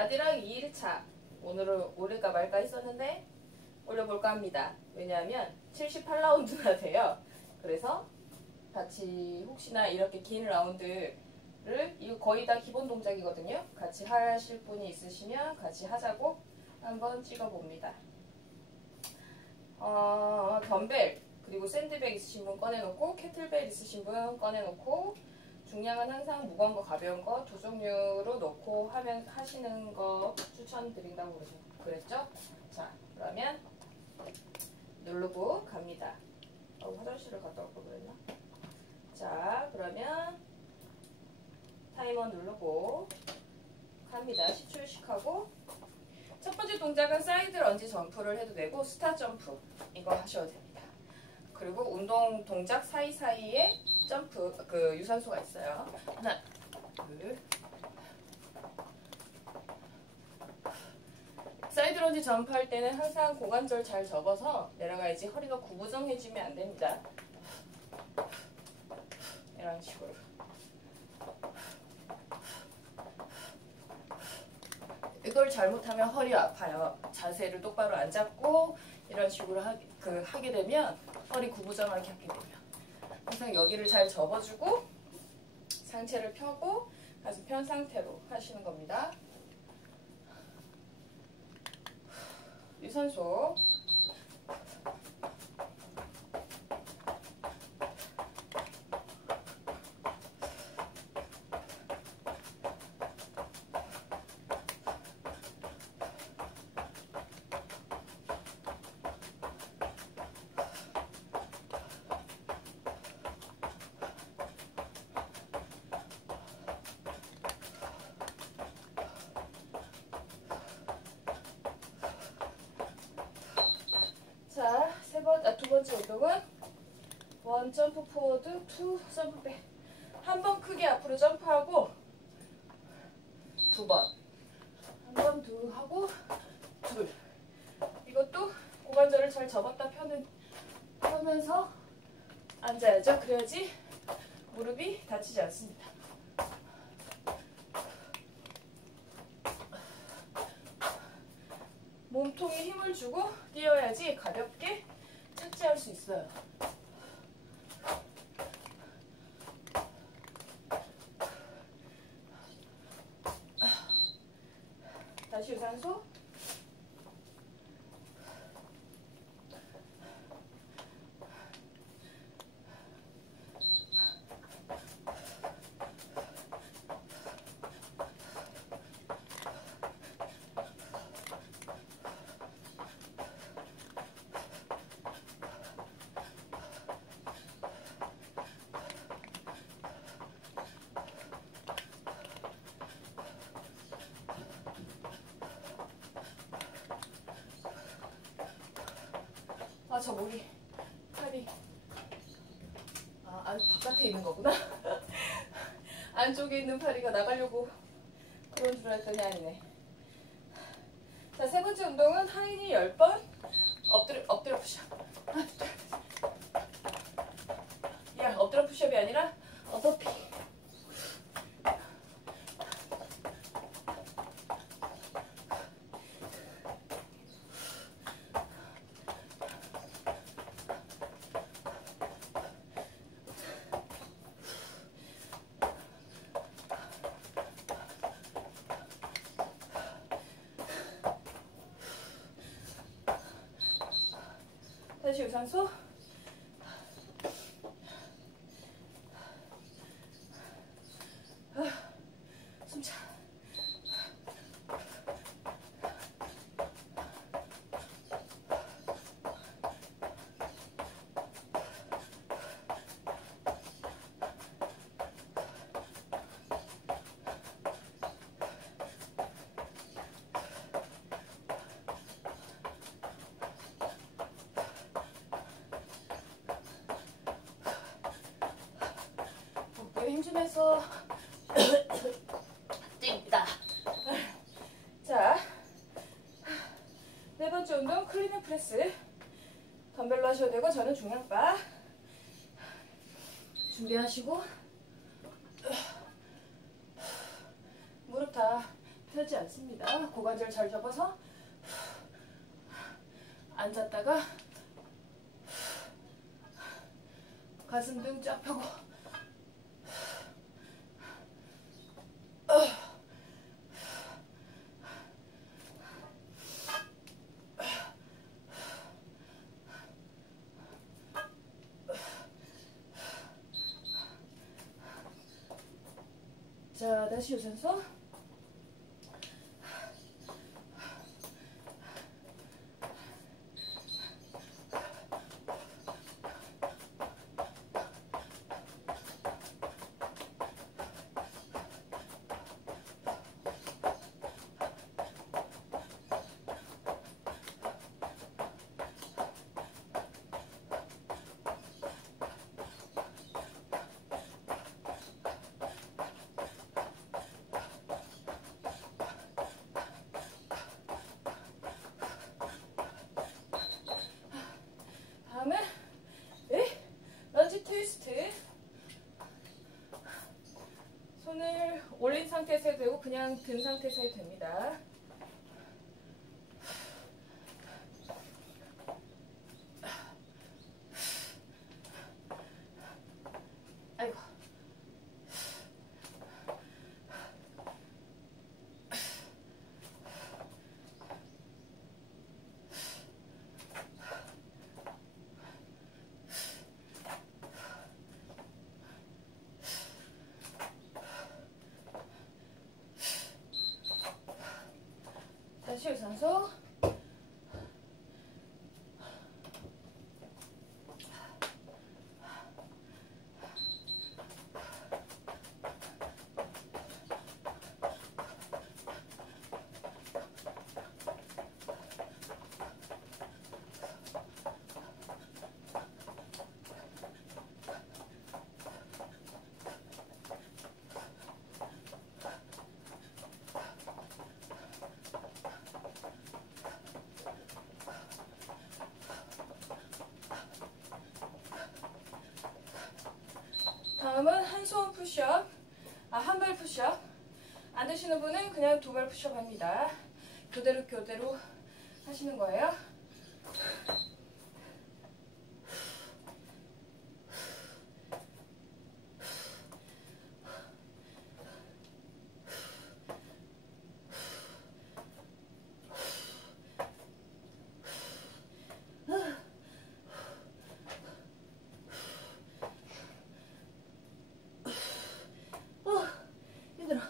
바디락 2일차 오늘은 올릴까 말까 했었는데 올려볼까 합니다. 왜냐하면 78라운드나 돼요. 그래서 같이 혹시나 이렇게 긴 라운드를 이거 거의 다 기본 동작이거든요. 같이 하실 분이 있으시면 같이 하자고 한번 찍어봅니다. 덤벨 그리고 샌드백 있으신 분 꺼내놓고 캐틀벨 있으신 분 꺼내놓고 중량은 항상 무거운 거 가벼운 거 두 종류로 놓고 하시는 거 추천드린다고 그랬죠? 자, 그러면 누르고 갑니다. 화장실을 갔다 올 걸 그랬나? 자, 그러면 타이머 누르고 갑니다. 10초씩 하고 첫 번째 동작은 사이드 런지 점프를 해도 되고 스타 점프 이거 하셔도 됩니다. 그리고 운동 동작 사이사이에 점프 그 유산소가 있어요. 하나, 둘. 사이드 런지 점프 할 때는 항상 고관절 잘 접어서 내려가야지 허리가 구부정해지면 안 됩니다. 이런 식으로. 이걸 잘못하면 허리 아파요. 자세를 똑바로 안 잡고 이런 식으로 하게 되면 허리 구부정하게 하게 되면 항상 여기를 잘 접어주고 상체를 펴고 가슴 편 상태로 하시는 겁니다. 유산소 자, 두 번째 운동은 원 점프 포워드, 투 점프 백. 한 번 크게 앞으로 점프하고 두 번. 한 번 둘 하고 둘. 이것도 고관절을 잘 접었다 펴면서 앉아야죠. 그래야지 무릎이 다치지 않습니다. 몸통에 힘을 주고 뛰어야지 가볍게 착지할 수 있어요. 다시 유산소. 저 머리 팔이 바깥에 있는 거구나. 안쪽에 있는 팔이가 나가려고 그런 줄 알았더니 아니네. 자, 세 번째 운동은 하이니 10번 엎드려 푸시업. 야, 엎드려 푸시업이 아니라 어퍼피. 다시 유산소. 숨차. 힘 좀 해서 뜁니다. 자, 네 번째 운동 클린 프레스. 덤벨로 하셔도 되고 저는 중량바. 준비하시고 무릎 다 펴지 않습니다. 고관절 잘 접어서 앉았다가 가슴 등 쫙 펴고 자, 다시 유산소. 다음에 런지 트위스트. 손을 올린 상태에서 해도 되고 그냥 든 상태에서 해도 됩니다. 아이고. 다시 유산소. 다음은 한 손 푸시업, 한 발 푸시업. 안 되시는 분은 그냥 두 발 푸시업 합니다. 교대로 하시는 거예요. 힘들어.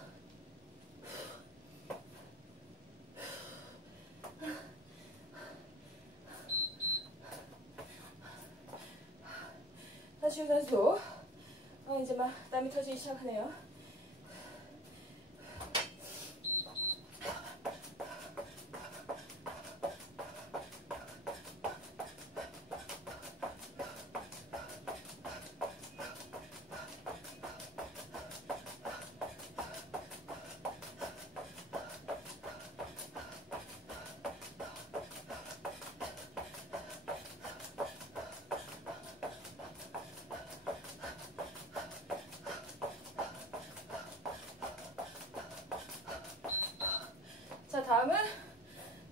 다시 유산소. 이제 막 땀이 터지기 시작하네요. 자, 다음은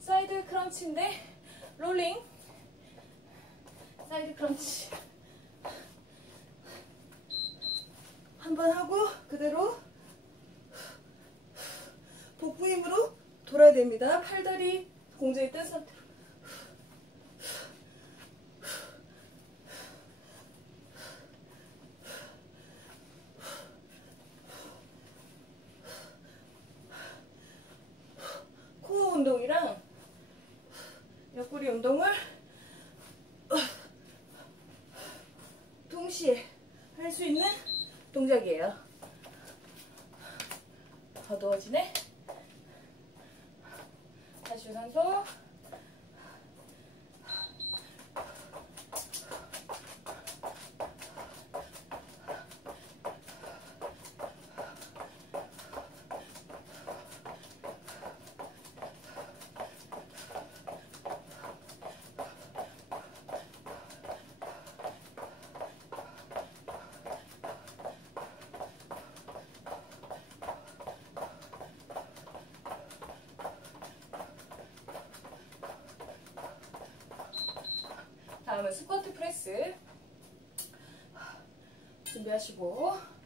사이드 크런치인데 롤링. 사이드 크런치 한 번 하고 그대로 복부 힘으로 돌아야 됩니다. 팔다리 공중에 뜬 상태로. 코어 운동이랑 옆구리 운동을 동시에 할 수 있는 동작이에요. 어두워지네. 다시 유산소. 다음은 스쿼트 프레스 준비하시고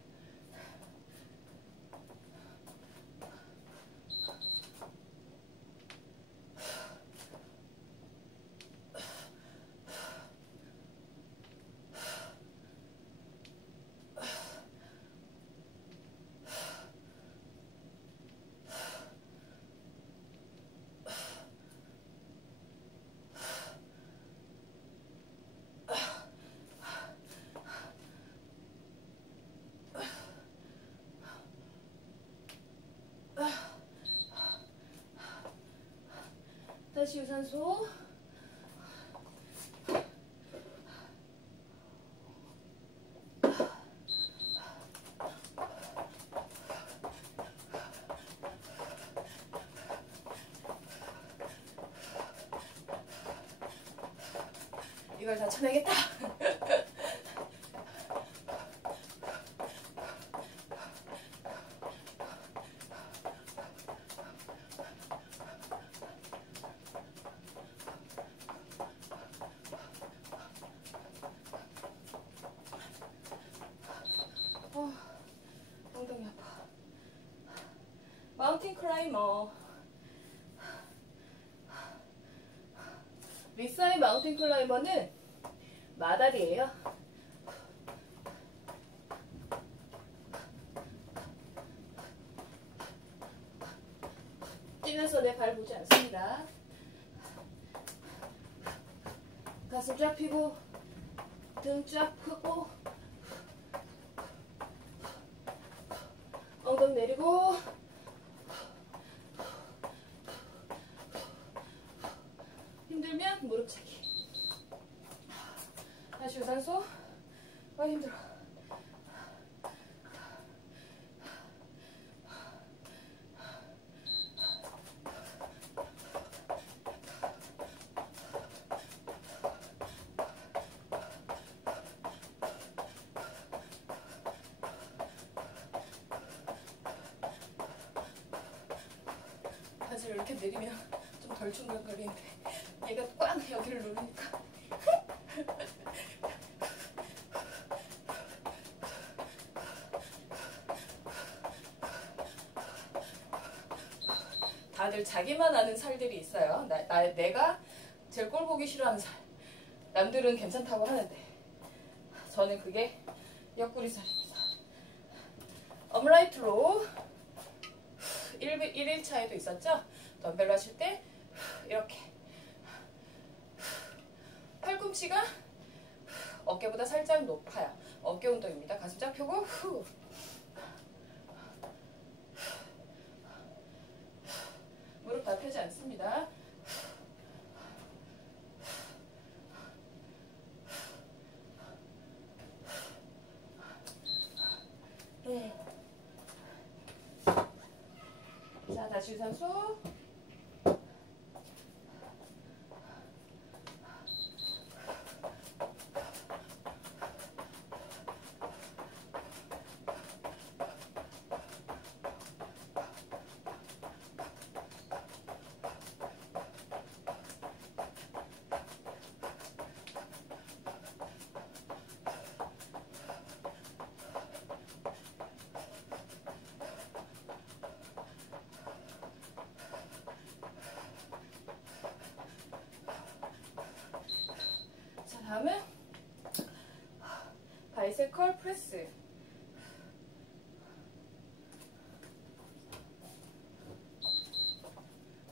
다시 유산소. 이걸 다 쳐내겠다. 엉덩이 아파. 마운틴 클라이머. 윗사이 마운틴 클라이머는 마다리예요. 뛰면서 내 발 보지 않습니다. 가슴 쫙 펴고 등 쫙 펴고 엉덩이 내리고 힘들면 무릎 차기. 다시 유산소. 힘들어. 바지를 이렇게 내리면 좀 덜 충격거리는데 얘가 꽉 여기를 누르니까 다들 자기만 아는 살들이 있어요. 내가 제일 꼴 보기 싫어하는 살. 남들은 괜찮다고 하는데 저는 그게 옆구리 살입니다. 업라이트 로우 1일차에도 있었죠? 덤벨로 하실 때 이렇게 팔꿈치가 어깨보다 살짝 높아요. 어깨 운동입니다. 가슴 쫙 펴고 후. 무릎 다 펴지 않습니다. 자, 다시 유산소. 다음은 바이세컬 프레스.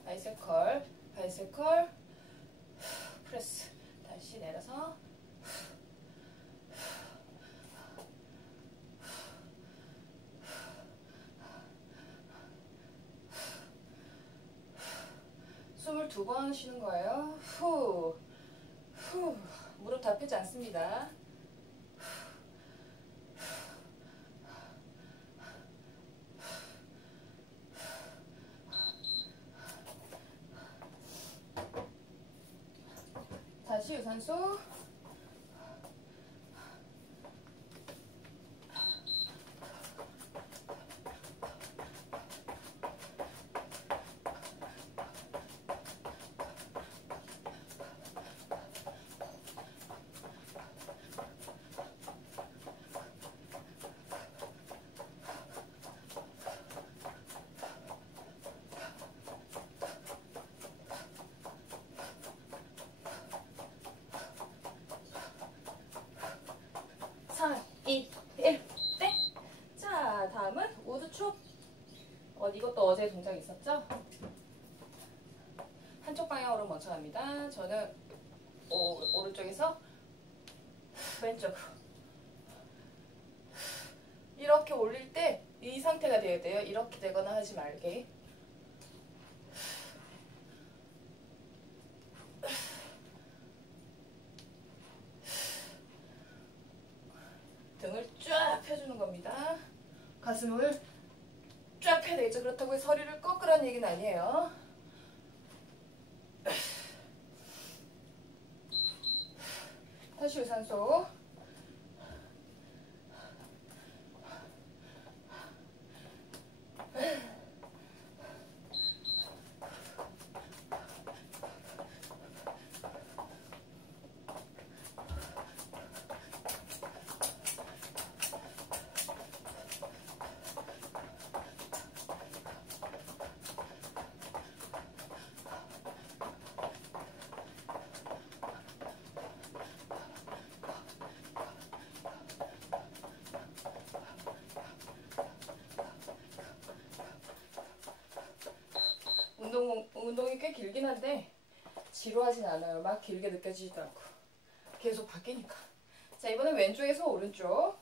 바이세컬 프레스. 다시 내려서 숨을 2번 쉬는 거예요. 후. 후. 무릎 다 펴지 않습니다. 다시 유산소. 또 어제 동작이 있었죠? 한쪽 방향으로 먼저 갑니다. 저는 오른쪽에서 왼쪽으로 이렇게 올릴 때 이 상태가 돼야 돼요. 이렇게 되거나 하지 말게. 등을 쫙 펴주는 겁니다. 가슴을 쫙 펴야 되겠죠. 그렇다고 해서 허리를 꺾으라는 얘기는 아니에요. 다시 유산소. 운동이 꽤 길긴 한데 지루하진 않아요. 막 길게 느껴지지도 않고 계속 바뀌니까. 자, 이번엔 왼쪽에서 오른쪽.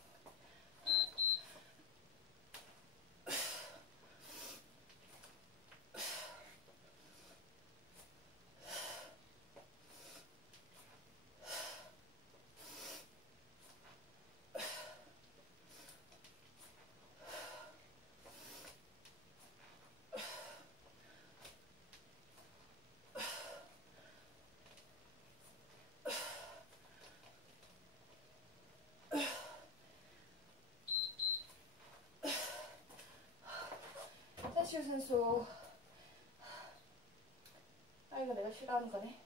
다시 유산소. 아, 이거 내가 싫어하는 거네.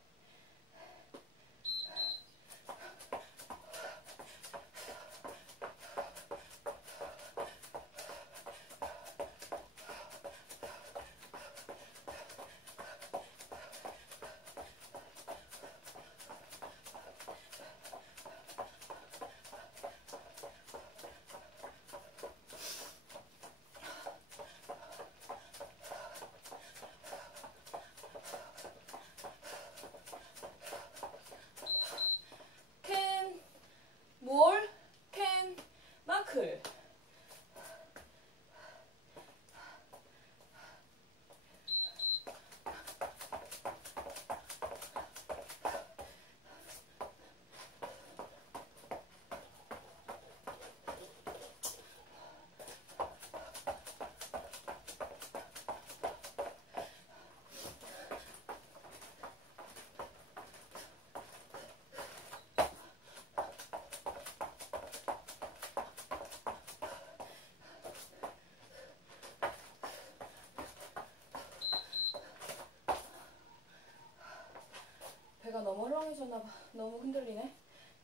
배가 너무 헐렁해졌나봐. 너무 흔들리네,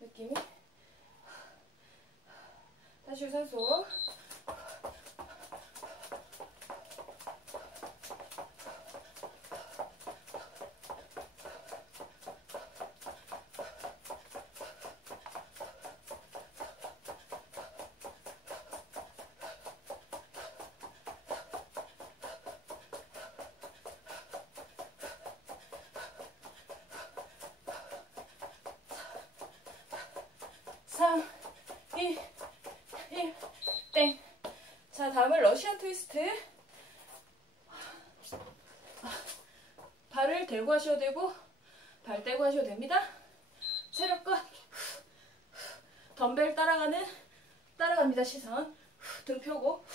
느낌이. 다시 유산소. 땡. 자, 다음은 러시안 트위스트. 발을 대고 하셔도 되고 발 떼고 하셔도 됩니다. 체력껏 덤벨 따라갑니다. 시선 등 펴고.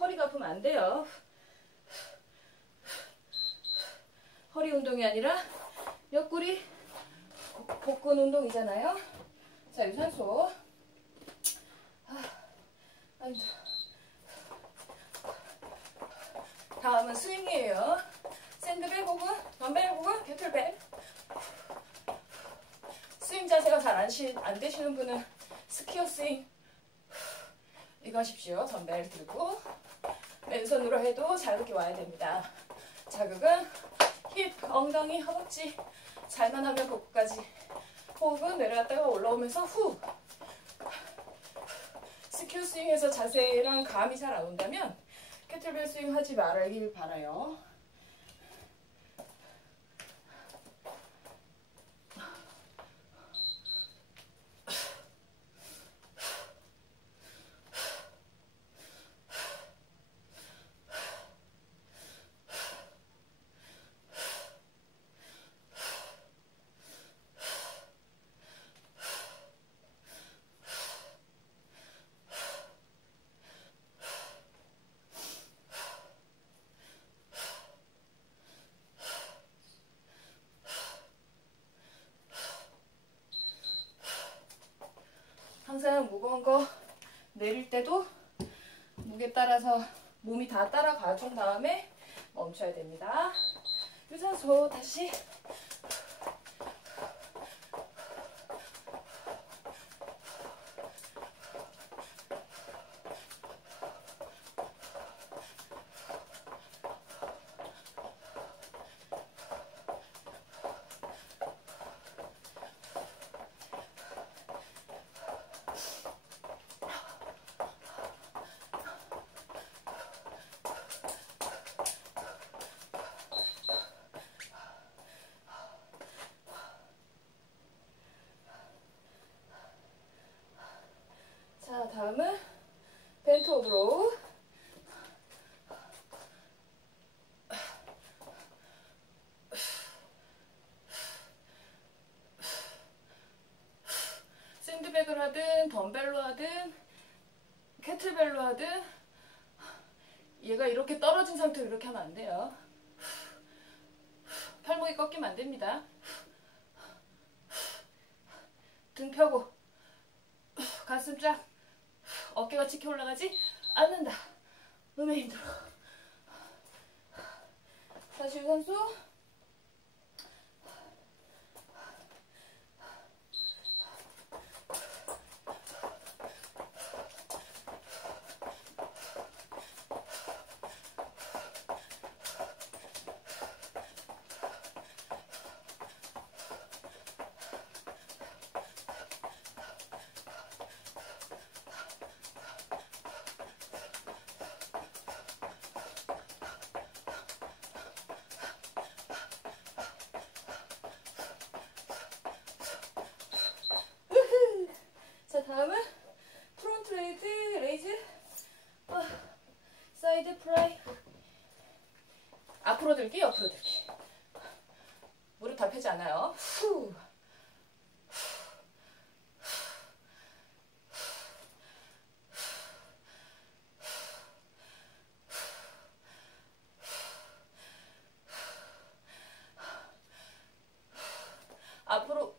허리가 아프면 안 돼요. 허리 운동이 아니라 옆구리 복근 운동이잖아요. 자, 유산소. 다음은 스윙이에요. 샌드백 혹은 덤벨 혹은 개틀벨. 스윙 자세가 잘 안 되시는 분은 스키어 스윙. 가십시오. 덤벨 들고 왼손으로 해도 자극이 와야 됩니다. 자극은 힙, 엉덩이, 허벅지 잘만 하면 복부까지. 호흡은 내려갔다가 올라오면서 후. 스큐 스윙에서 자세랑 감이 잘 안 온다면 캐틀벨 스윙 하지 말길 바라요. 항상 무거운 거 내릴 때도 무게 따라서 몸이 다 따라가 준 다음에 멈춰야 됩니다. 유산소 다시. 자, 다음은 벤트 오브 로우. 샌드백을 하든 덤벨로 하든 캐틀벨로 하든 얘가 이렇게 떨어진 상태로 이렇게 하면 안 돼요. 팔목이 꺾이면 안 됩니다. 등 펴고 가슴 쫙, 어깨가 치켜 올라가지 않는다. 너무 힘들어. 다시 유산소. 자, 다음은 프론트 레이즈, 사이드 프라이. 앞으로 들기, 옆으로 들기. 무릎 다 펴지 않아요. 후. 앞으로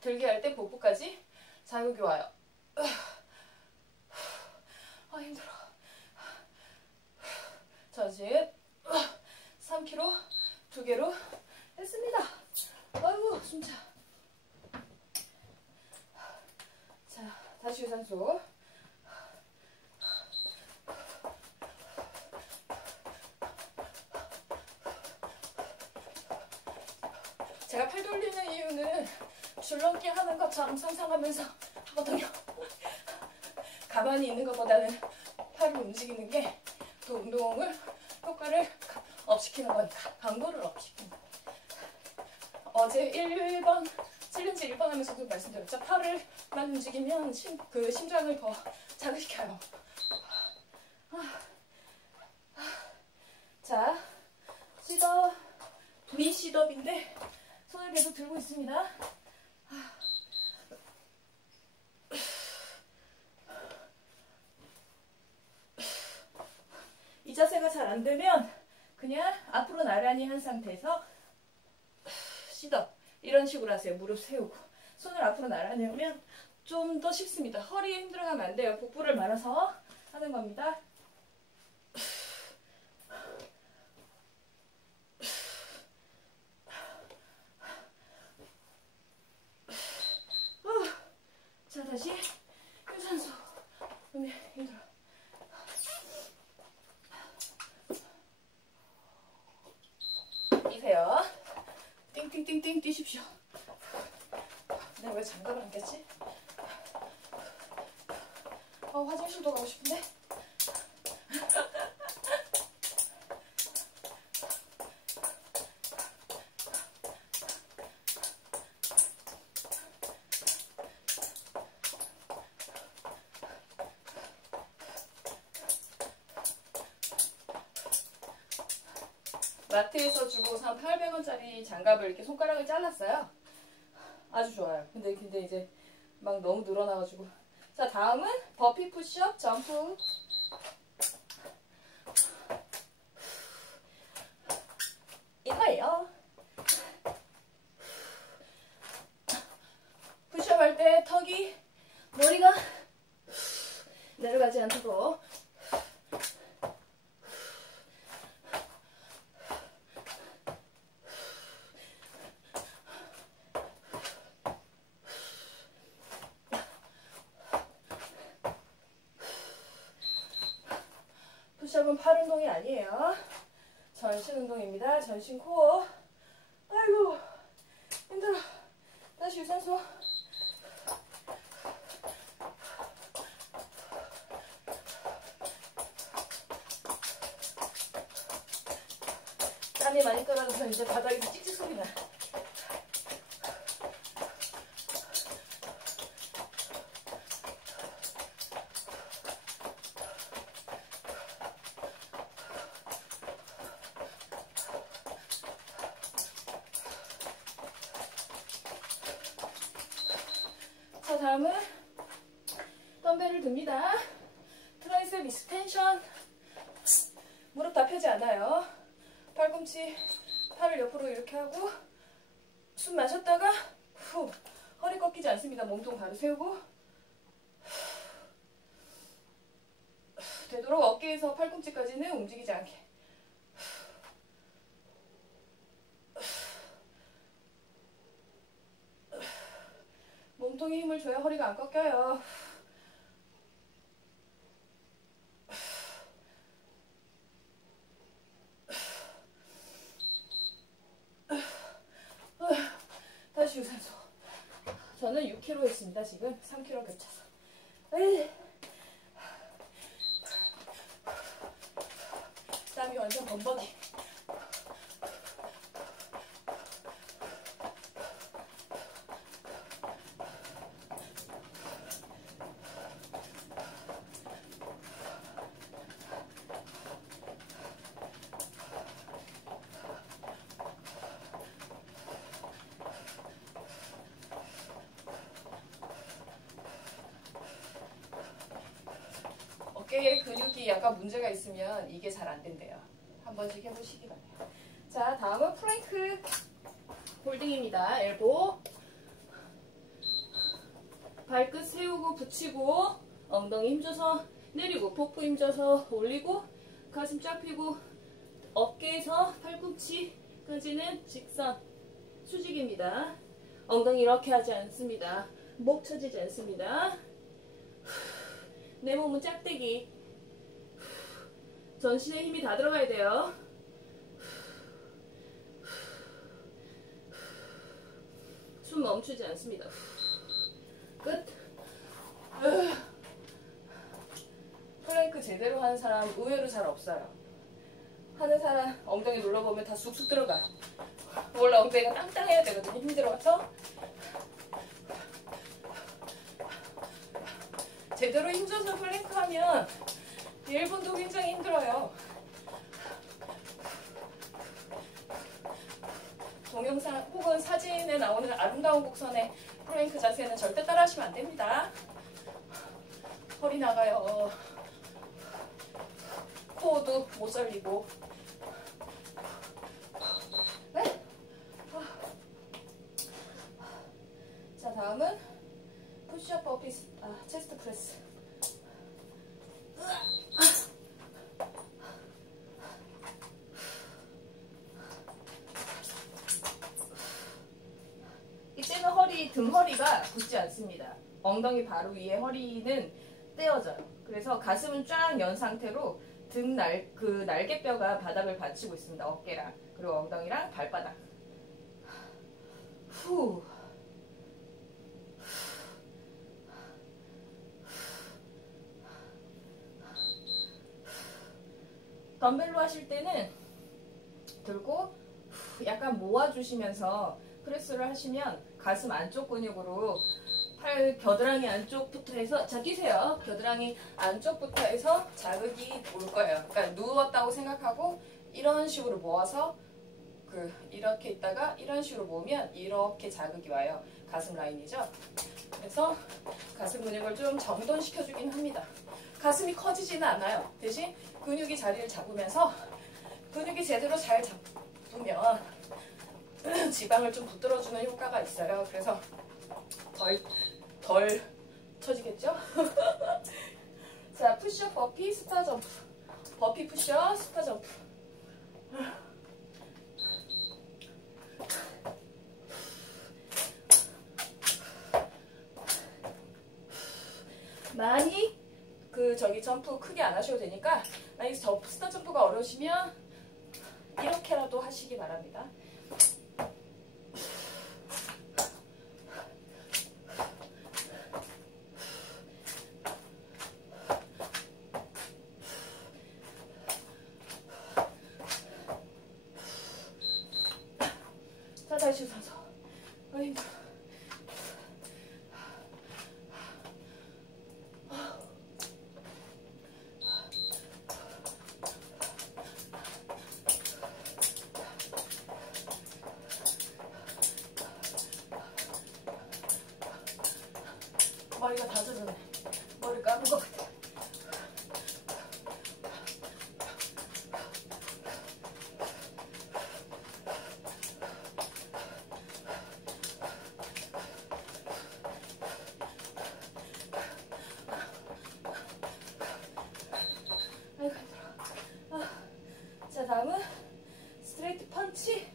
들게 할 때 복부까지 자극이 와요. 아, 힘들어. 전신 3kg 2개로 했습니다. 아이고, 숨차. 자, 다시 유산소. 제가 팔 돌리는 이유는 줄넘기 하는 것처럼 상상하면서 하거든요. 가만히 있는 것보다는 팔을 움직이는 게 그 운동을 효과를 업시키는 거니까. 강도를 업시키는 거. 어제 1번 챌린지 1번 하면서도 말씀드렸죠. 팔을만 움직이면 그 심장을 더 자극시켜요. 자, 셋업, V 셋업인데 손을 계속 들고 있습니다. 이 자세가 잘 안 되면 그냥 앞으로 나란히 한 상태에서 셋업 이런 식으로 하세요. 무릎 세우고 손을 앞으로 나란히 하면 좀 더 쉽습니다. 허리에 힘들어가면 안 돼요. 복부를 말아서 하는 겁니다. 자, 다시 유산소. 힘들어. 뛰세요. 띵띵띵띵 뛰십시오. 내가 왜 장갑을 안 꼈지? 화장실도 가고 싶은데? 마트에서 주고 산 800원짜리 장갑을 이렇게 손가락을 잘랐어요. 아주 좋아요. 근데 이제 막 너무 늘어나가지고. 자, 다음은 버피 푸시업 점프. 이거예요. 푸시업 할 때 턱이 머리가 내려가지 않도록 푸시업은 팔 운동이 아니에요. 전신 운동입니다. 전신 코어. 아이고 힘들어. 다시 유산소. 땀이 많이 떨어져서 이제 바닥에서 찍찍 소리 나. 자, 다음은 덤벨을 듭니다. 트라이셉 익스텐션. 무릎 다 펴지 않아요. 팔꿈치, 팔을 옆으로 이렇게 하고 숨 마셨다가 후, 허리 꺾이지 않습니다. 몸통 바로 세우고 되도록 어깨에서 팔꿈치까지는 움직이지 않게. 몸통에 힘을 줘야 허리가 안 꺾여요. 다시 유산소. 저는 6kg 했습니다. 지금 3kg 겹쳐서. 땀이 완전 범벅이. 어깨에 근육이 약간 문제가 있으면 이게 잘 안 된대요. 한 번씩 해보시기 바래요. 자, 다음은 플랭크 홀딩입니다. 엘보. 발끝 세우고 붙이고 엉덩이 힘줘서 내리고 복부 힘줘서 올리고 가슴 쫙 펴고 어깨에서 팔꿈치까지는 직선 수직입니다. 엉덩이 이렇게 하지 않습니다. 목 처지지 않습니다. 내 몸은 짝대기. 전신에 힘이 다 들어가야 돼요. 숨 멈추지 않습니다. 끝. 플랭크 제대로 하는 사람 의외로 잘 없어요. 하는 사람 엉덩이 눌러보면 다 쑥쑥 들어가. 원래 엉덩이가 땅땅해야 되거든요. 힘들어서. 제대로 힘줘서 플랭크 하면 1분도 굉장히 힘들어요. 동영상 혹은 사진에 나오는 아름다운 곡선의 플랭크 자세는 절대 따라 하시면 안 됩니다. 허리 나가요. 코어도 못 살리고. 네? 자, 다음은 푸시업 버피스, 체스트 프레스. 이때는 허리, 등허리가 붙지 않습니다. 엉덩이 바로 위에 허리는 떼어져요. 그래서 가슴은 쫙 연 상태로 그 날개뼈가 바닥을 받치고 있습니다. 어깨랑 그리고 엉덩이랑 발바닥. 후. 덤벨로 하실 때는 들고 약간 모아주시면서 프레스를 하시면 가슴 안쪽 근육으로 팔 겨드랑이 안쪽부터 해서 자 뛰세요. 겨드랑이 안쪽부터 해서 자극이 올 거예요. 그러니까 누웠다고 생각하고 이런 식으로 모아서 이렇게 있다가 이런 식으로 모으면 이렇게 자극이 와요. 가슴 라인이죠. 그래서 가슴 근육을 좀 정돈시켜주긴 합니다. 가슴이 커지지는 않아요. 대신 근육이 자리를 잡으면서 근육이 제대로 잘 잡으면 지방을 좀 붙들어주는 효과가 있어요. 그래서 덜 처지겠죠? 자, 푸시업, 버피, 스타 점프. 버피, 푸시업, 스타 점프. 많이 점프 크게 안 하셔도 되니까 만약에 스타 점프가 어려우시면 이렇게라도 하시기 바랍니다. 자, 다시 서서. 힘들어. 머리가 다 젖었네. 머리 감은 것 같아. 아이고 힘들어. 자, 다음은 스트레이트 펀치.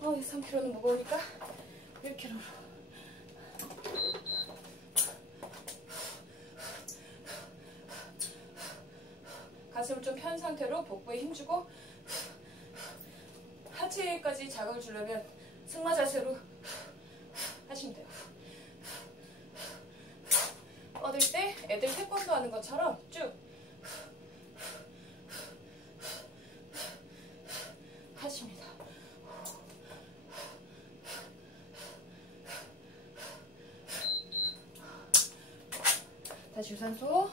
3kg는 무거우니까 1kg로. 가슴을 좀 편 상태로 복부에 힘주고 하체까지 자극을 주려면 승마 자세로 하시면 돼요. 뻗을 때 애들 태권도 하는 것처럼 쭉 하십니다. 다시 유산소.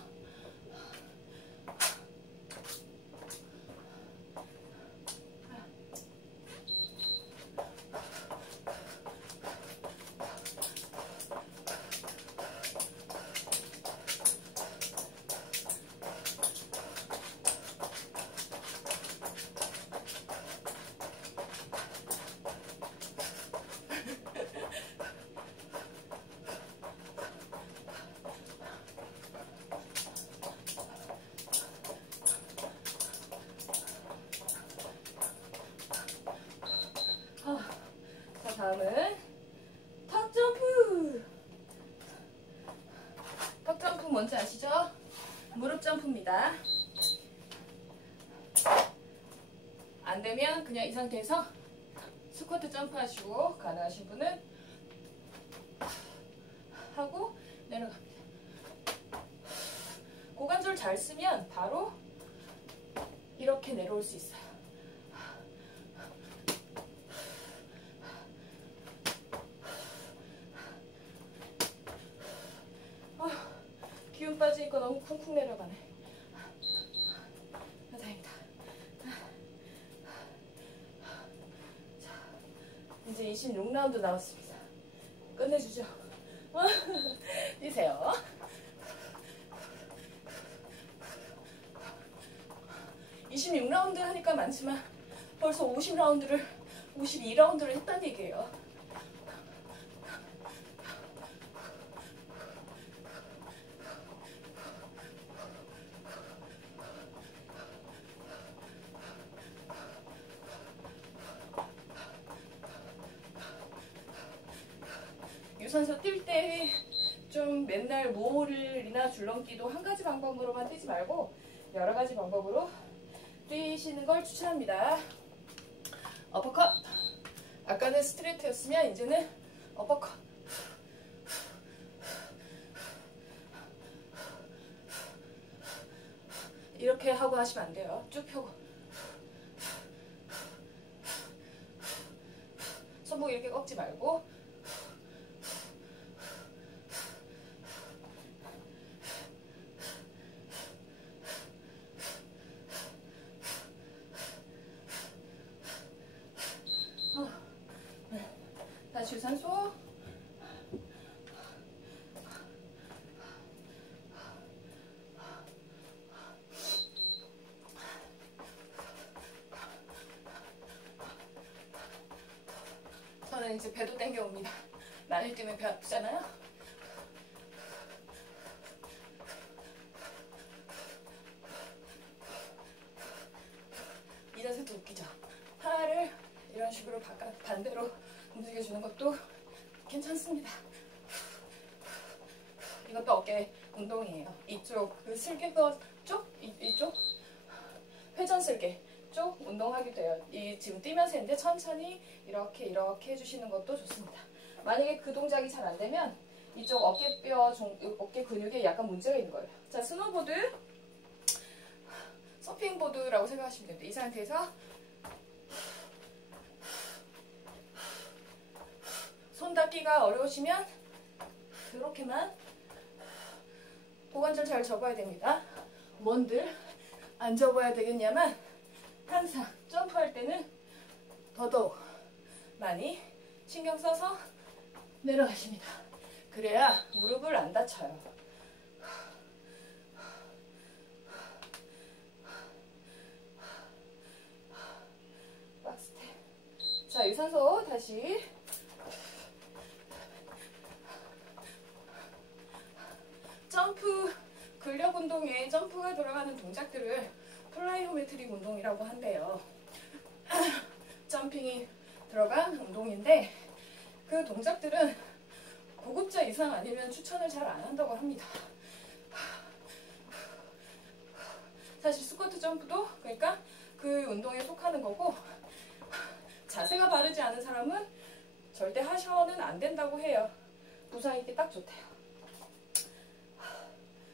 자, 다음은 턱 점프. 턱 점프 뭔지 아시죠? 무릎 점프입니다. 안 되면 그냥 이 상태에서 스쿼트 점프 하시고, 가능하신 분은 하고 내려갑니다. 고관절 잘 쓰면 바로 이렇게 내려올 수 있어요. 기운 빠지니까 너무 쿵쿵 내려가네. 다행이다. 자, 이제 26라운드 남았습니다. 끝내주죠. 뛰세요. (26라운드) 하니까 많지만 벌써 52라운드를 했다는 얘기예요. 유산소 뛸 때 좀 좀 맨날 모을이나 줄넘기도 한 가지 방법으로만 뛰지 말고 여러 가지 방법으로 뛰시는 걸 추천합니다. 어퍼컷. 아까는 스트레이트였으면 이제는 어퍼컷. 이렇게 하고 하시면 안 돼요. 쭉 펴고. 손목 이렇게 꺾지 말고. 다시 유산소. 저는 이제 배도 땡겨옵니다. 많이 뛰면 배 아프잖아요. 이 자세도 웃기죠. 팔을 이런 식으로 반대로 움직여주는 것도 괜찮습니다. 이것도 어깨 운동이에요. 이쪽 그 슬개거 쪽, 이쪽 회전 슬개 쪽 운동하기도 해요. 지금 뛰면서 했는데 천천히 이렇게 해주시는 것도 좋습니다. 만약에 그 동작이 잘 안 되면 이쪽 어깨뼈, 어깨 근육에 약간 문제가 있는 거예요. 자, 스노보드, 서핑보드라고 생각하시면 됩니다. 이 상태에서 손 닿기가 어려우시면 이렇게만 고관절 잘 접어야 됩니다. 뭔들 안 접어야 되겠냐면 항상 점프할 때는 더더욱 많이 신경 써서 내려가십니다. 그래야 무릎을 안 다쳐요. 박스텝. 자, 유산소 다시. 점프, 근력 운동에 점프가 들어가는 동작들을 플라이오메트릭 운동이라고 한대요. 점핑이 들어간 운동인데 그 동작들은 고급자 이상 아니면 추천을 잘 안 한다고 합니다. 사실 스쿼트 점프도 그러니까 그 운동에 속하는 거고 자세가 바르지 않은 사람은 절대 하셔는 안 된다고 해요. 부상 입기 딱 좋대요.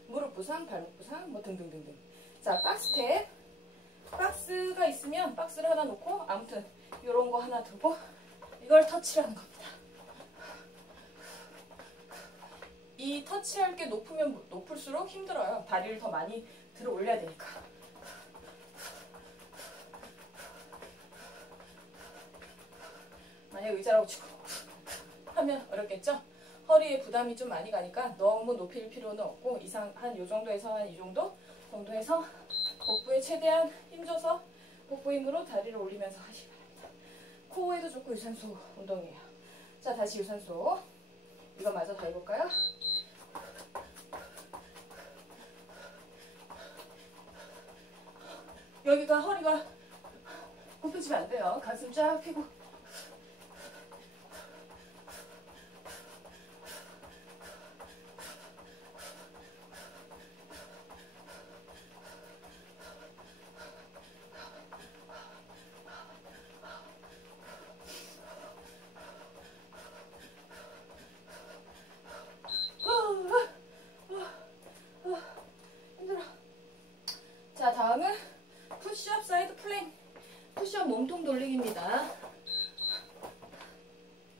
무릎 부상, 발목 부상, 뭐 등등등등. 자, 박스텝. 박스가 있으면 박스를 하나 놓고 아무튼 이런 거 하나 두고 이걸 터치라는 겁니다. 이 터치할 게 높으면 높을수록 힘들어요. 다리를 더 많이 들어 올려야 되니까. 만약에 의자라고 치고 하면 어렵겠죠? 허리에 부담이 좀 많이 가니까 너무 높일 필요는 없고 한 요 정도에서 한 이 정도 정도에서 복부에 최대한 힘줘서 복부 힘으로 다리를 올리면서 하시기 바랍니다. 코어에도 좋고 유산소 운동이에요. 자, 다시 유산소. 이거 마저 다 해볼까요? 여기가 허리가 굽혀지면 안 돼요. 가슴 쫙 펴고. 힘들어. 자, 다음은 푸시업 사이드 플랭. 푸시업 몸통 돌리기입니다.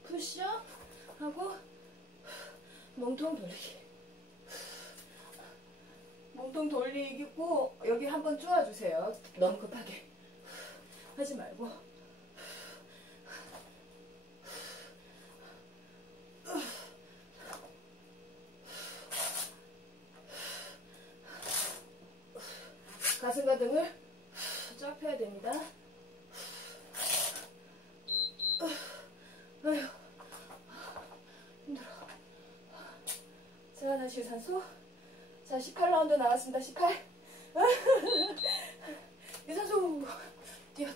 푸시업 하고 몸통 돌리기. 몸통 돌리고 여기 한번 쪼아주세요. 너무 급하게 하지 말고. 가슴과 등을 쫙 펴야 됩니다. 아휴, 힘들어. 자, 다시 유산소. 자, 18라운드 나왔습니다. 18. 유산소. 뛰어.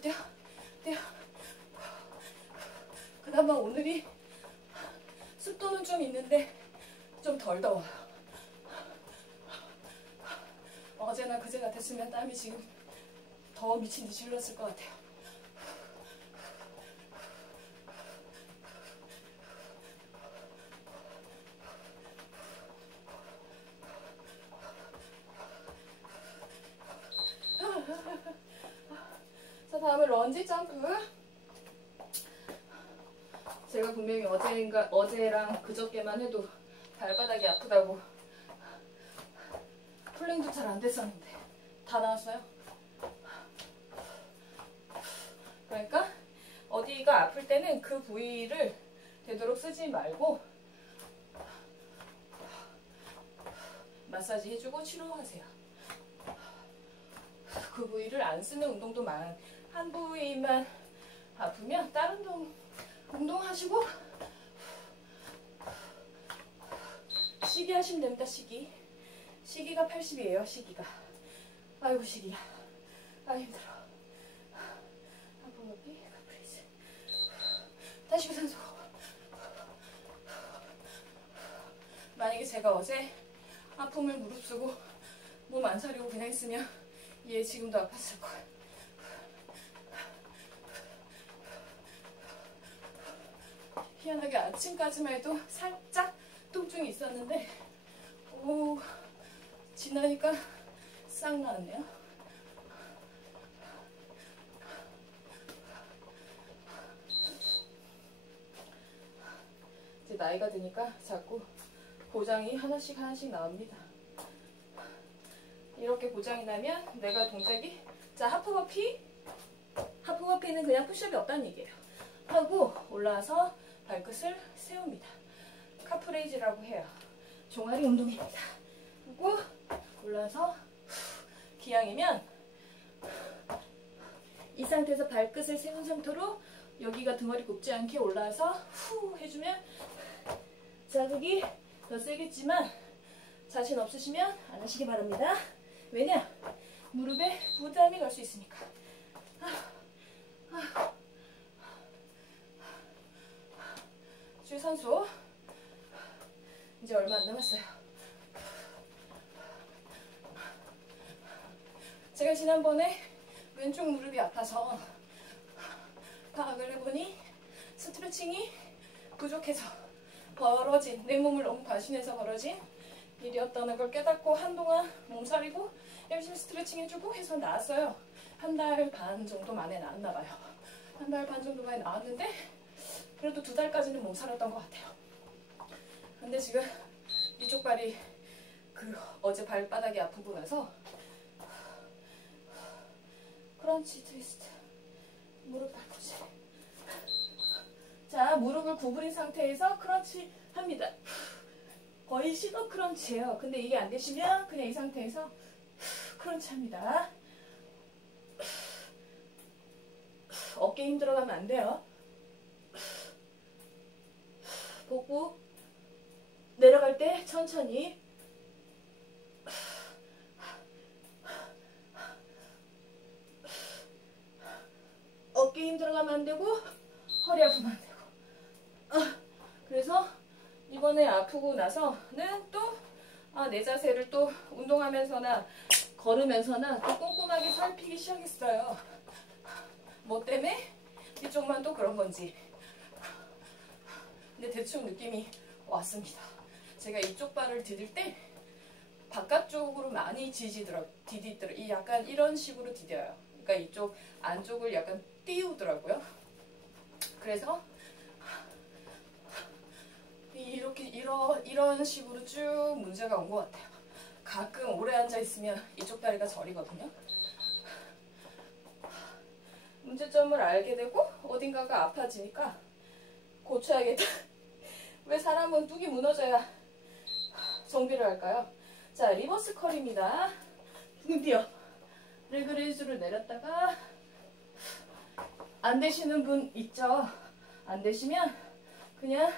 그나마 오늘이 습도는 좀 있는데 좀 덜 더워요. 어제나 그제 같았으면 땀이 지금 더 미친 듯이 흘렀을 것 같아요. 자, 다음은 런지 점프. 제가 분명히 어제랑 그저께만 해도 발바닥이 아프다고 플랭도 잘 안 됐었는데 다 나왔어요. 그러니까 어디가 아플 때는 그 부위를 되도록 쓰지 말고 마사지 해주고 치료하세요. 그 부위를 안 쓰는 운동도 많은, 한 부위만 아프면 다른 운동하시고 시기 하시면 됩니다. 시기가 80이에요. 시기가. 아이고 시기야. 아 힘들어. 한번 여기 카프레이즈. 다시 유산소. 만약에 제가 어제 아픔을 무릅쓰고 몸 안 사리고 그냥 있으면 얘 지금도 아팠을 거예요. 희한하게 아침까지만 해도 살짝 통증이 있었는데 오 지나니까 싹 나았네요. 이제 나이가 드니까 자꾸 고장이 하나씩 나옵니다. 이렇게 고장이 나면 내가 동작이, 자 하프버피는 그냥 푸시업이 없다는 얘기예요. 하고 올라와서 발끝을 세웁니다. 카프레이즈라고 해요. 종아리 운동입니다. 그리고 올라와서 기양이면 이 상태에서 발끝을 세운 상태로 여기가 등허리 굽지 않게 올라와서 후 해주면 자극이 더 세겠지만 자신 없으시면 안 하시기 바랍니다. 왜냐? 무릎에 부담이 갈 수 있으니까. 유산소 이제 얼마 안 남았어요. 제가 지난번에 왼쪽 무릎이 아파서 파악을 해보니 스트레칭이 부족해서 벌어진, 내 몸을 너무 과신해서 벌어진 일이었다는 걸 깨닫고 한동안 몸살이고 열심히 스트레칭 해주고 해서 나았어요. 한 달 반 정도 만에 나았나 봐요. 한 달 반 정도 만에 나왔는데 그래도 2달까지는 몸살았던 것 같아요. 근데 지금 이쪽 발이 어제 발바닥이 아프고 나서 크런치 트위스트, 무릎 발꿈치. 자, 무릎을 구부린 상태에서 크런치 합니다. 거의 시도 크런치예요. 근데 이게 안 되시면 그냥 이 상태에서 크런치 합니다. 어깨 힘 들어가면 안 돼요. 복부 내려갈 때 천천히. 어깨 힘 들어가면 안 되고 허리 아프면 안 되고. 그래서 이번에 아프고 나서는 또 내 자세를 또 운동하면서나 걸으면서나 또 꼼꼼하게 살피기 시작했어요. 뭐 때문에? 이쪽만 또 그런 건지. 근데 대충 느낌이 왔습니다. 제가 이쪽 발을 디딜 때 바깥쪽으로 많이 디디더라고요. 약간 이런 식으로 디뎌요. 그러니까 이쪽 안쪽을 약간 띄우더라고요. 그래서 이렇게 이런 식으로 쭉 문제가 온 것 같아요. 가끔 오래 앉아 있으면 이쪽 다리가 저리거든요. 문제점을 알게 되고 어딘가가 아파지니까 고쳐야겠다. 왜 사람은 뚝이 무너져야 정비를 할까요? 자, 리버스 컬입니다. 드디어 레그레이즈를 내렸다가 안 되시는 분 있죠? 안 되시면 그냥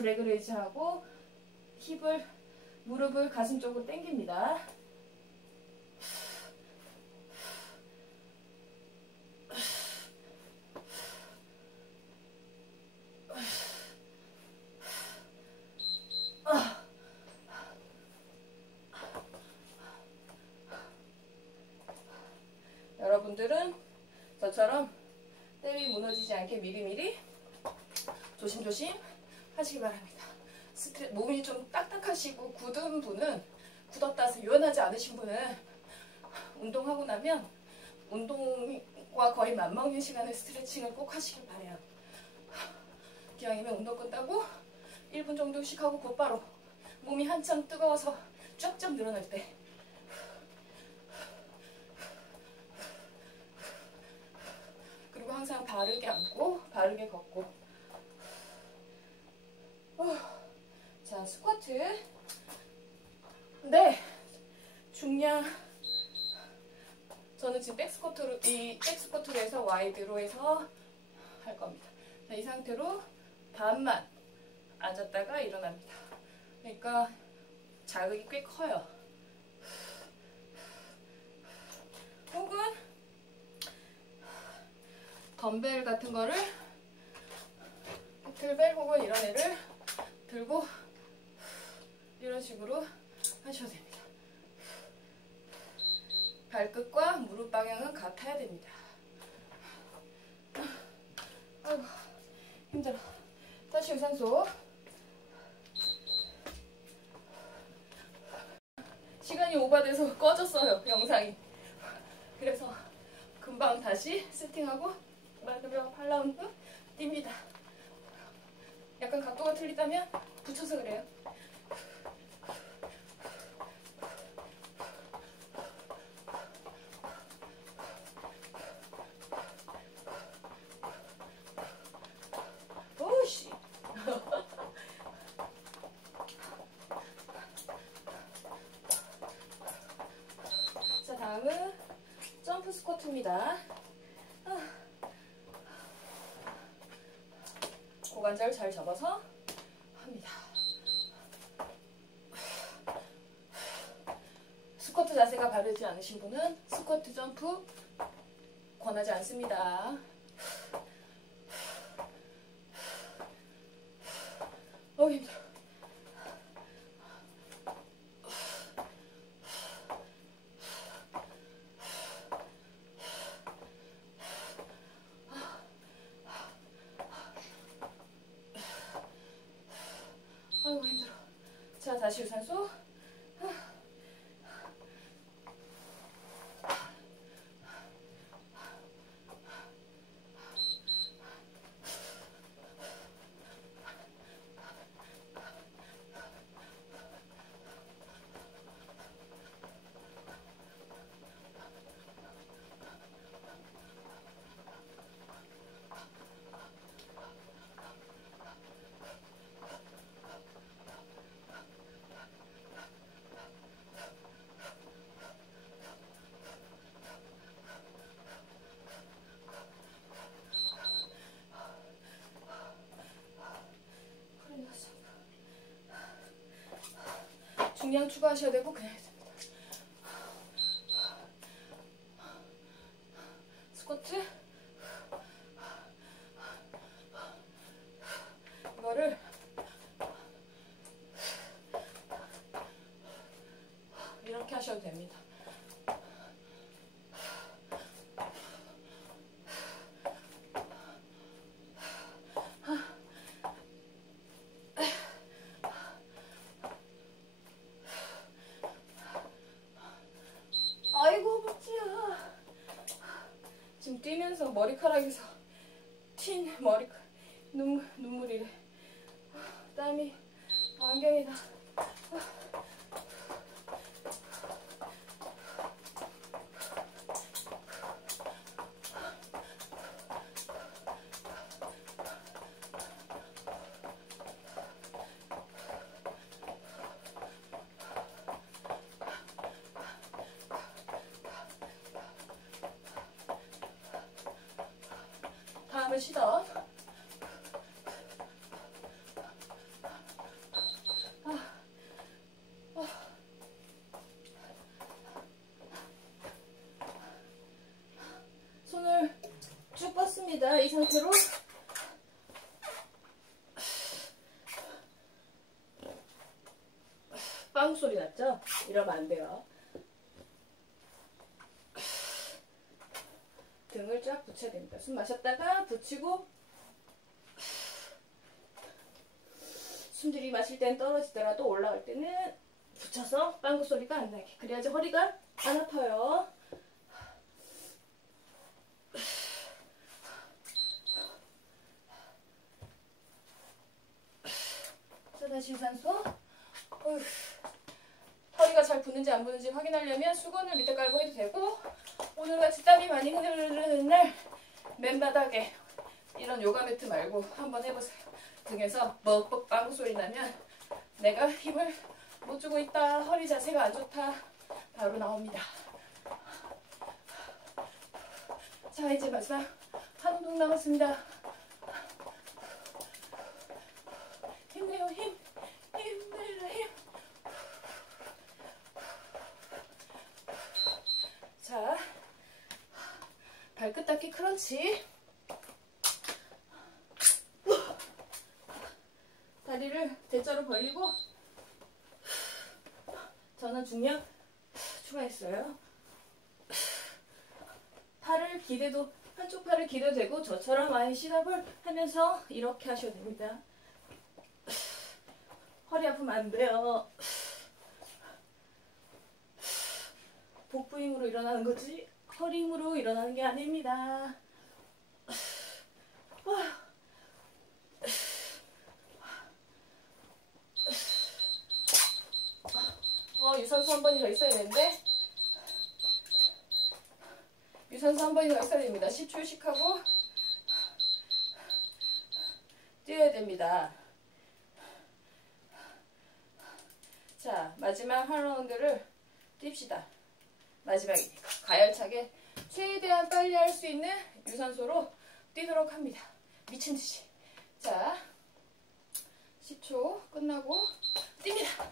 레그레이즈 하고 무릎을 가슴 쪽으로 당깁니다. 분들은 저처럼 댐이 무너지지 않게 미리미리 조심조심 하시기 바랍니다. 몸이 좀 딱딱하시고 굳은 분은, 굳었다 해서 유연하지 않으신 분은 운동하고 나면 운동과 거의 맞먹는 시간에 스트레칭을 꼭 하시길 바래요. 기왕이면 운동 끝나고 1분 정도씩 하고 곧바로 몸이 한참 뜨거워서 쫙쫙 늘어날 때 그리고 항상 바르게 앉고 바르게 걷고. 자, 스쿼트. 네, 중량 저는 지금 백스쿼트로 해서 와이드로 해서 할 겁니다. 자, 이 상태로 반만 앉았다가 일어납니다. 그러니까 자극이 꽤 커요. 혹은 덤벨 같은 거를, kettlebell 혹은 이런 애를 들고 이런 식으로 하셔도 됩니다. 발끝과 무릎 방향은 같아야 됩니다. 아이고, 힘들어. 다시 유산소. 시간이 오버돼서 꺼졌어요, 영상이. 그래서 금방 다시 세팅하고 마지막 8라운드 뜁니다. 약간 각도가 틀리다면 붙여서 그래요. 오씨. 자, 다음은 점프 스쿼트입니다. 고관절 잘 접어서 합니다. 스쿼트 자세가 바르지 않으신 분은 스쿼트 점프 권하지 않습니다. 힘들어. 아이고, 힘들어. 자, 다시 유산소. 중량 추가하셔야 되고 그냥 해야 됩니다. 스쿼트. 이거를 이렇게 하셔도 됩니다. 아이고, 복지야. 지금 뛰면서 머리카락에서 튄 눈물이래. 땀이 안경이다. 다음은 시더. 손을 쭉 뻗습니다. 이 상태로 빵 소리 났죠? 이러면 안 돼요. 붙여야 됩니다. 숨 마셨다가 붙이고 숨 들이마실 때는 떨어지더라도 올라갈 때는 붙여서 빵구 소리가 안 나게. 그래야지 허리가 안 아파요. 자, 다시 유산소. 허리가 잘 붙는지 안 붙는지 확인하려면 수건을 밑에 깔고 해도 되고, 오늘같이 땀이 많이 흐르는 날 맨바닥에 이런 요가 매트 말고 한번 해보세요. 등에서 뻑뻑 빵구 소리 나면 내가 힘을 못 주고 있다, 허리 자세가 안 좋다, 바로 나옵니다. 자, 이제 마지막 한 운동 남았습니다. 힘내요, 힘. 힘내라, 힘. 자, 발끝 닿기 크런치. 다리를 대자로 벌리고 저는 중량 추가했어요. 팔을 기대도, 한쪽 팔을 기대도 되고 저처럼 아예 시답을 하면서 이렇게 하셔도 됩니다. 허리 아프면 안 돼요. 복부 힘으로 일어나는 거지 허리 힘으로 일어나는 게 아닙니다. 유산소 한 번이 더 있어야 되는데, 유산소 한 번이 더 있어야 됩니다. 10초 휴식하고 뛰어야 됩니다. 자, 마지막 한 라운드를 뜁시다. 마지막이니까 가열차게 최대한 빨리 할 수 있는 유산소로 뛰도록 합니다. 미친듯이. 자, 10초 끝나고 뜁니다.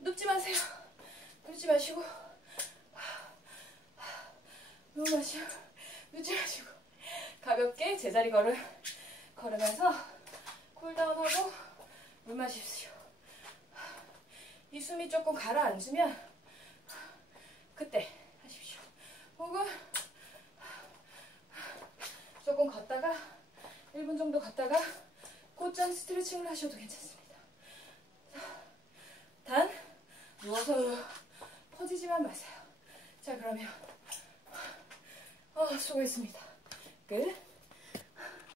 눕지 마세요. 눕지 마시고, 너무 마시고, 눕지 마시고, 가볍게 제자리 걸으면서 쿨다운하고 물 마십시오. 이 숨이 조금 가라앉으면 그때 하십시오. 혹은 조금 걷다가 1분 정도 걷다가 곧장 스트레칭을 하셔도 괜찮습니다. 단 누워서 퍼지지만 마세요. 자, 그러면 수고했습니다. 끝.